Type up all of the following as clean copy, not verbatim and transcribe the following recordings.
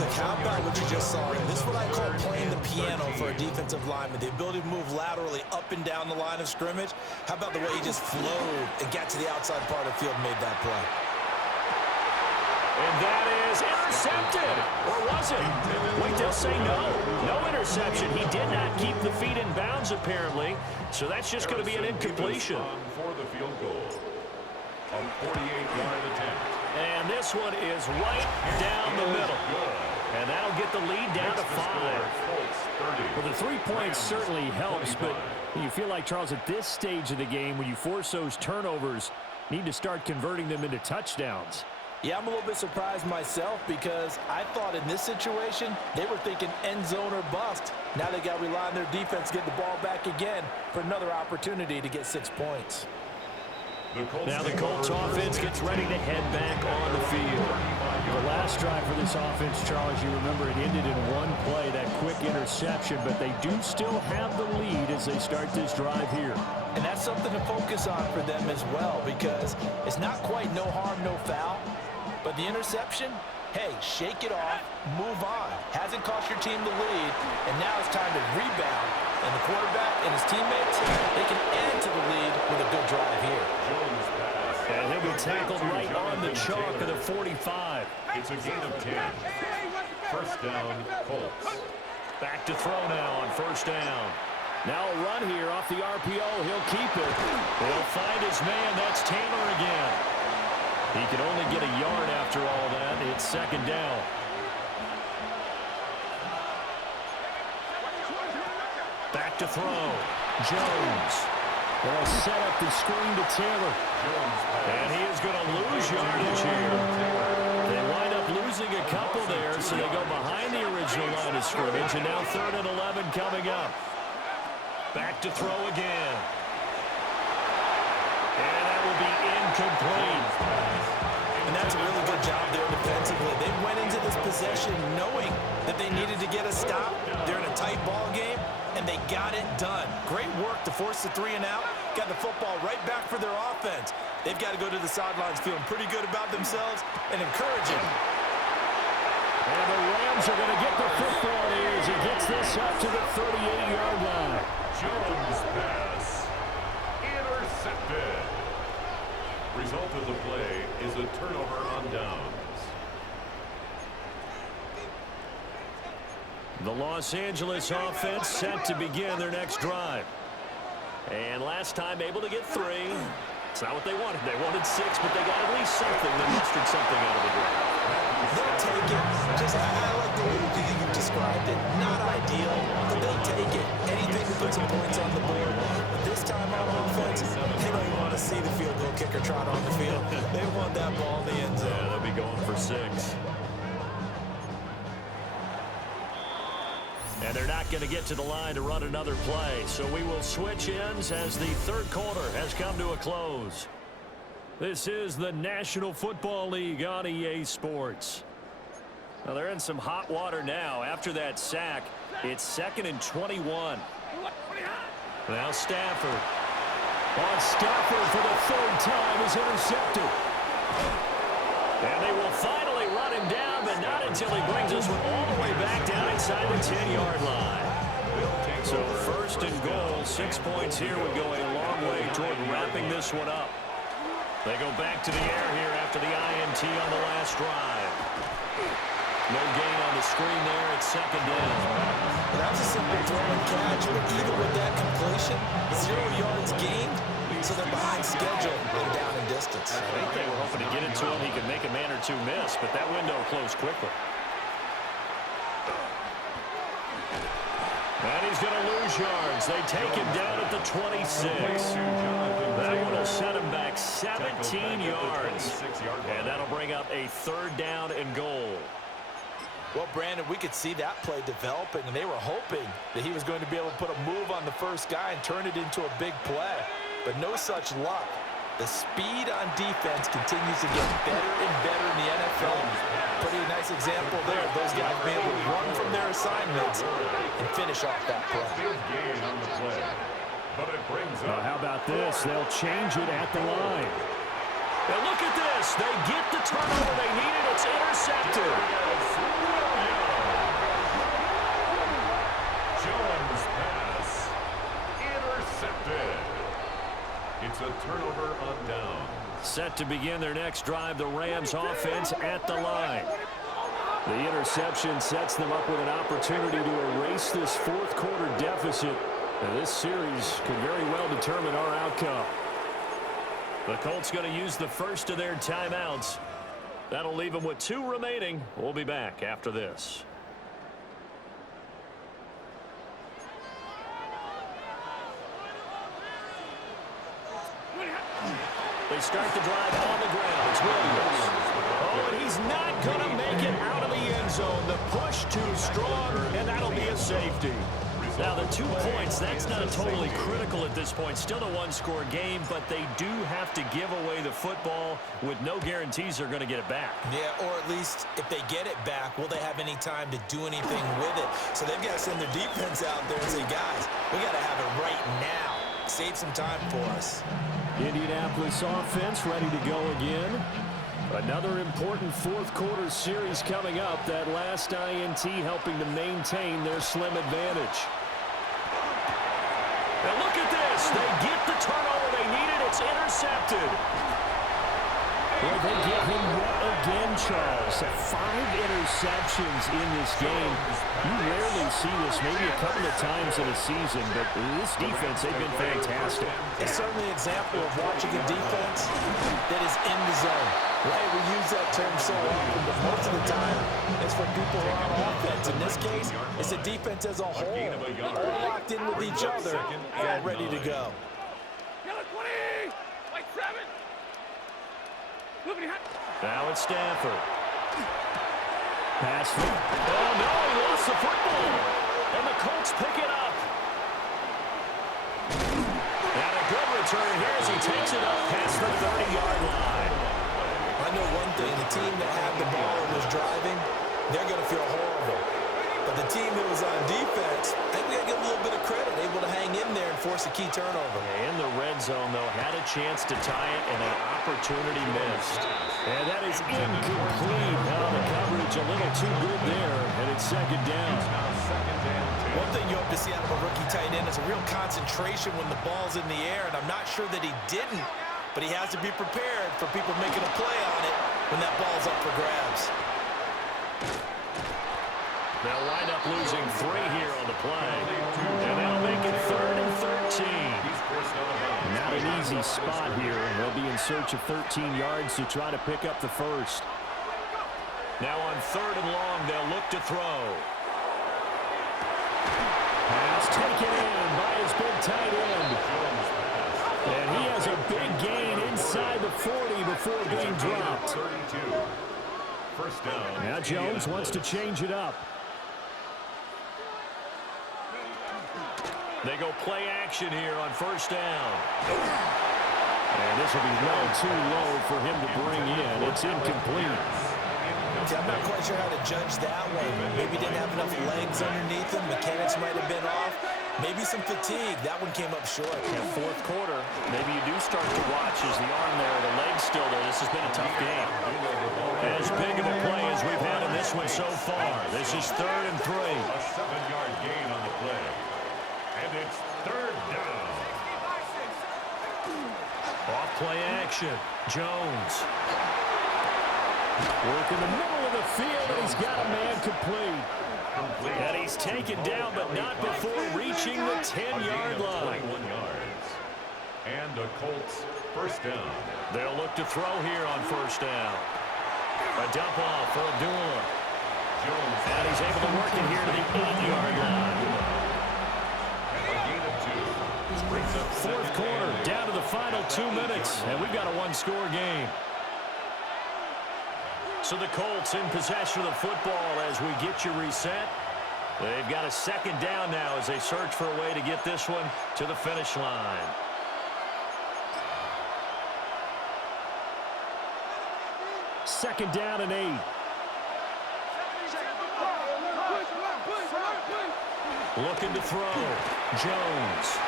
Isaac, how about what you just saw? And this is what I call playing the piano for a defensive lineman. The ability to move laterally up and down the line of scrimmage. How about the way he just flowed and got to the outside part of the field and made that play? And that is intercepted. Or was it? Wait, they'll say no. No interception. He did not keep the feet in bounds, apparently. So that's just going to be an incompletion. For the field goal. A 48-yard attempt. And this one is right down the middle. And that'll get the lead down to 5. Well, the 3 points certainly helps, but you feel like, Charles, at this stage of the game, when you force those turnovers, need to start converting them into touchdowns. Yeah, I'm a little bit surprised myself because I thought in this situation they were thinking end zone or bust. Now they got to rely on their defense to get the ball back again for another opportunity to get 6 points. Now the Colts offense gets ready to head back on the field. The last drive for this offense, Charles, you remember it ended in one play, that quick interception, but they do still have the lead as they start this drive here. And that's something to focus on for them as well because it's not quite no harm, no foul. But the interception, hey, shake it off, move on. Hasn't cost your team the lead, and now it's time to rebound. And the quarterback and his teammates, they can add to the lead with a good drive here. And he'll be tackled right on the chalk of the 45. It's a gain of 10. First down, Colts. Back to throw now on first down. Now a run here off the RPO. He'll keep it. He'll find his man. That's Taylor again. He can only get a yard after all that. It's second down. Back to throw. Jones. They'll set up the screen to Taylor. And he is going to lose yardage here. They wind up losing a couple there, so they go behind the original line of scrimmage. And now 3rd and 11 coming up. Back to throw again. And that will be incomplete. And that's a really good job there defensively. They went into this possession knowing that they needed to get a stop. They're in a tight ball game, and they got it done. Great work to force the 3 and out. Got the football right back for their offense. They've got to go to the sidelines feeling pretty good about themselves and encouraging. And the Rams are going to get the football here as he gets this up to the 38-yard line. Jones pass. Intercepted. Result of the play is a turnover on downs. The Los Angeles offense set to begin their next drive. And last time able to get 3. It's not what they wanted. They wanted 6, but they got at least something. They mustered something out of the drive. They'll take it. Just, I like the way you described it. Not ideal, but they'll take it. Anything to put some points on the board. But this time on offense, they don't even want to see the field goal kicker trot on the field. They want that ball in the end zone. Yeah, they'll be going for 6. And they're not going to get to the line to run another play. So we will switch ends as the 3rd quarter has come to a close. This is the National Football League on EA Sports. Now they're in some hot water now. After that sack, it's 2nd and 21. Now Stafford. On Stafford for the 3rd time is intercepted. And they will finally run him down, but not until he brings this one all the way back down inside the 10-yard line. So 1st and goal, 6 points here would go a long way toward wrapping this one up. They go back to the air here after the INT on the last drive. No gain on the screen there. It's 2nd down. That was a simple throw and catch, but even with that completion, 0 yards gained, so they're behind schedule and down in distance. I think they were hoping to get it to him. He could make a man or 2 miss, but that window closed quickly. And he's going to lose yards. They take him down at the 26. That one will set him back 17 yards. And that'll bring up a 3rd down and goal. Well, Brandon, we could see that play developing, and they were hoping that he was going to be able to put a move on the first guy and turn it into a big play. But no such luck. The speed on defense continues to get better and better in the NFL. Pretty nice example there. Those guys being able to run from their assignments and finish off that play. Well, how about this? They'll change it at the line. And look at this. They get the turnover they needed. It's intercepted. set to begin their next drive. The Rams offense at the line. The interception sets them up with an opportunity to erase this fourth quarter deficit. And this series could very well determine our outcome. The Colts going to use the first of their timeouts. That'll leave them with 2 remaining. We'll be back after this. They start the drive on the ground. It's Williams. Oh, and he's not going to make it out of the end zone. The push too strong, and that'll be a safety. Now, the 2 points, that's not totally critical at this point. Still a one-score game, but they do have to give away the football with no guarantees they're going to get it back. Yeah, or at least if they get it back, will they have any time to do anything with it? So they've got to send their defense out there and say, guys, we got to have it right now. Save some time for us. Indianapolis offense ready to go again. Another important fourth quarter series coming up. That last INT helping to maintain their slim advantage. And look at this. They get the turnover they needed. It's intercepted. Well, they give him yet again, Charles. 5 interceptions in this game. You rarely see this, maybe a couple of times in a season, but this defense, they've been fantastic. It's certainly an example of watching a defense that is in the zone. Right, we use that term so often, but most of the time it's for people who are on offense. In this case, it's a defense as a whole, all locked in with each other, all ready to go. Now it's Stafford. Pass. Oh, no, he lost the football. And the Colts pick it up. And a good return here as he takes it up past the 30-yard line. I know one thing, the team that had the ball and was driving, they're going to feel horrible. But the team that was on defense, I think we got to give them a little bit of credit, able to hang in there and force a key turnover. In the red zone, though, had a chance to tie it and an opportunity missed. And that is incomplete. Now the coverage a little too good there, and it's second down. One thing you hope to see out of a rookie tight end is a real concentration when the ball's in the air, and I'm not sure that he didn't, but he has to be prepared for people making a play on it when that ball's up for grabs. They'll wind up losing 3 here on the play, and they'll make it 3rd and 13. Not an easy spot here. They'll be in search of 13 yards to try to pick up the first. Now on 3rd and long, they'll look to throw. Pass taken in by his big tight end. And he has a big gain inside the 40 before being dropped. First down. Now Jones wants to change it up. They go play action here on 1st down. And this will be well too low for him to bring in. It's incomplete. I'm not quite sure how to judge that one. Maybe didn't have enough legs underneath him. Mechanics might have been off. Maybe some fatigue. That one came up short. Yeah, 4th quarter, maybe you do start to watch as the arm there, the leg's still there. This has been a tough game. As big of a play as we've had in this one so far. This is 3rd and 3. A 7-yard gain on the play. And it's 3rd down. Off play action. Jones. Work in the middle of the field, and he's got a man complete. And he's taken down, but not before reaching the 10-yard line. 21 yards. And the Colts first down. They'll look to throw here on 1st down. A dump off for Abdullah. And he's able to work it here to the 8-yard line. A gain of 2. Brings up 4th quarter, down to the final 2 minutes, and we've got a one-score game. So the Colts in possession of the football as we get you reset. They've got a 2nd down now as they search for a way to get this one to the finish line. Second down and 8. Looking to throw. Jones.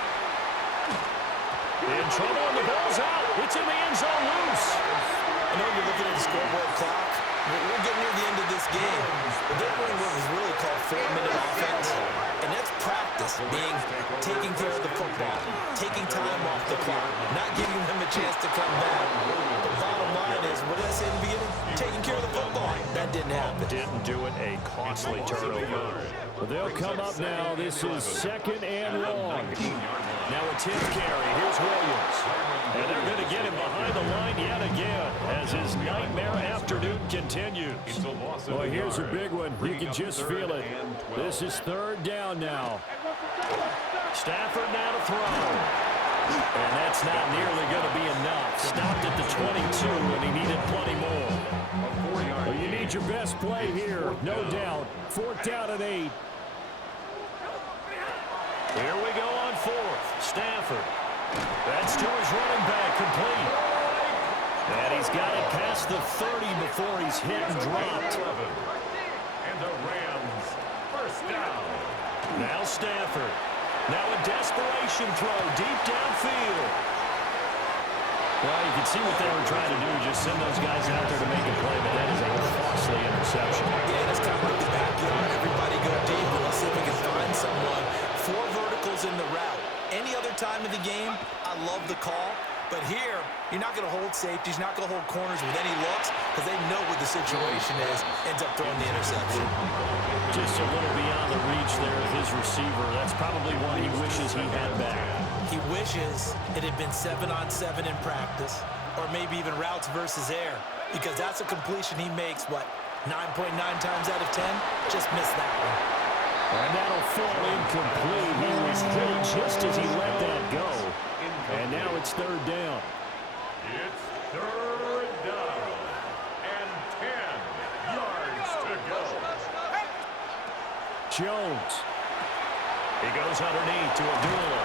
In trouble, and the ball's out. It's in the end zone loose. I know you're looking at the scoreboard clock. We're getting near the end of this game. Well, they're doing what was really called 4-minute offense, and that's practice, being taking care of the football, taking time off the clock, not giving them a chance to come back. The bottom line is, what did I say in the beginning? Taking care of the football. That didn't happen. Didn't do it. A costly turnover. Well, they'll come up now. This is 2nd and long. Now a 10th carry. Here's Williams. And they're going to get him behind the line yet again as his nightmare afternoon continues. Well, here's a big one. You can just feel it. This is 3rd down now. Stafford now to throw. And that's not nearly going to be enough. Stopped at the 22, and he needed plenty more. Well, you need your best play here, no doubt. 4th down and 8. Here we go on 4th. Stafford. That's to his running back, complete. And he's got it past the 30 before he's hit and dropped. And the Rams, first down. Now Stafford. Now a desperation throw deep downfield. Well, you can see what they were trying to do, just send those guys out there to make a play, but that is a costly interception. Yeah, it's kind of like the backyard. Everybody go deep, and let's see if we can find someone. 4 verticals in the route. Any other time of the game, I love the call. But here, you're not going to hold safeties, not going to hold corners with any looks because they know what the situation is, ends up throwing the interception. Just a little beyond the reach there of his receiver. That's probably one he wishes he had back. He wishes it had been 7-on-7 in practice, or maybe even routes versus air, because that's a completion he makes, what, 9.9 times out of 10? Just missed that one. And that'll fall incomplete. He was hit just as he let that go. And now it's 3rd down. It's 3rd down and 10 yards to go. Jones. He goes underneath to Abdullah.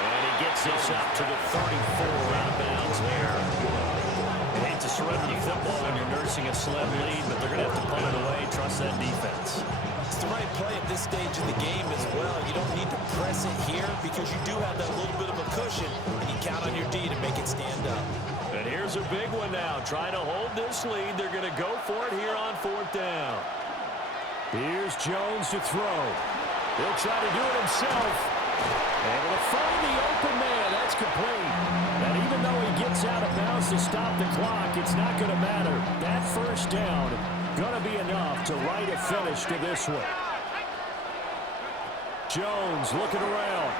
And he gets this up to the 34 out of bounds there. You hate to surrender the football when you're nursing a slim lead, but they're going to have to punt it away. Trust that defense. It's the right play at this stage of the game as well. You don't need to press it here because you do have that little bit of a cushion, and you count on your D to make it stand up. And here's a big one now. Trying to hold this lead. They're going to go for it here on 4th down. Here's Jones to throw. He'll try to do it himself. Able to find the open man. That's complete. And even though he gets out of bounds to stop the clock, it's not going to matter. That 1st down going to be enough to write a finish to this one. Jones looking around.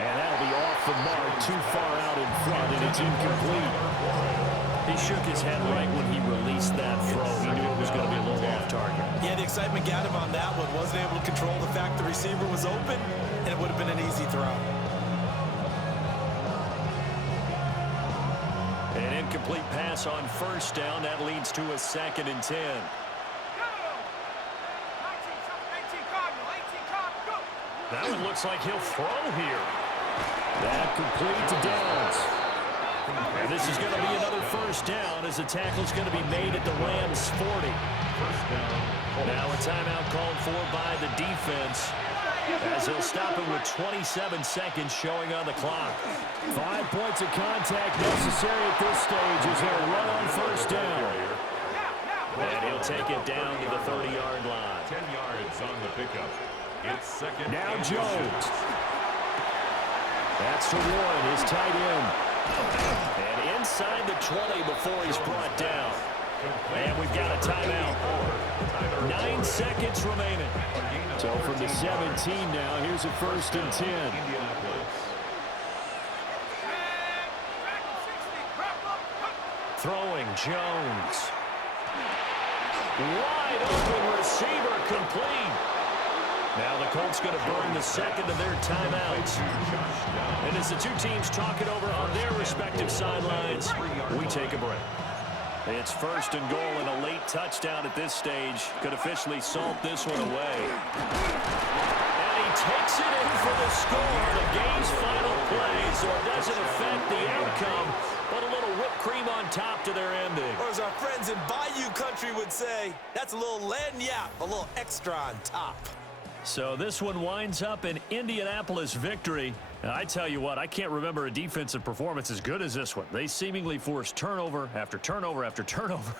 And that'll be off the mark, too far out in front, and it's incomplete. He shook his head right when he released that throw. He knew it was going to be a little off target. Yeah, the excitement got him on that one. Wasn't able to control the fact the receiver was open, and it would have been an easy throw. An incomplete pass on 1st down. That leads to a 2nd and 10. That one looks like he'll throw here. That complete to Downs. And this is going to be another 1st down as the tackle's going to be made at the Rams' 40. Now a timeout called for by the defense as he'll stop it with 27 seconds showing on the clock. 5 points of contact necessary at this stage as they'll run on 1st down. And he'll take it down to the 30-yard line. 10 yards on the pickup. It's 2nd. Now Jones. That's to Warren, his tight end. And inside the 20 before he's brought down. And we've got a timeout. 9 seconds remaining. So from the 17 now, here's a 1st and 10. Throwing Jones. Wide open receiver complete. Now the Colts going to burn the 2nd of their timeouts. And as the 2 teams talk it over on their respective sidelines, we take a break. It's 1st and goal, and a late touchdown at this stage could officially salt this one away. And he takes it in for the score, the game's final play, so it doesn't affect the outcome, but a little whipped cream on top to their ending. Or as our friends in Bayou Country would say, that's a little lagniappe, a little extra on top. So this one winds up an Indianapolis victory. And I tell you what, I can't remember a defensive performance as good as this one. They seemingly forced turnover after turnover after turnover.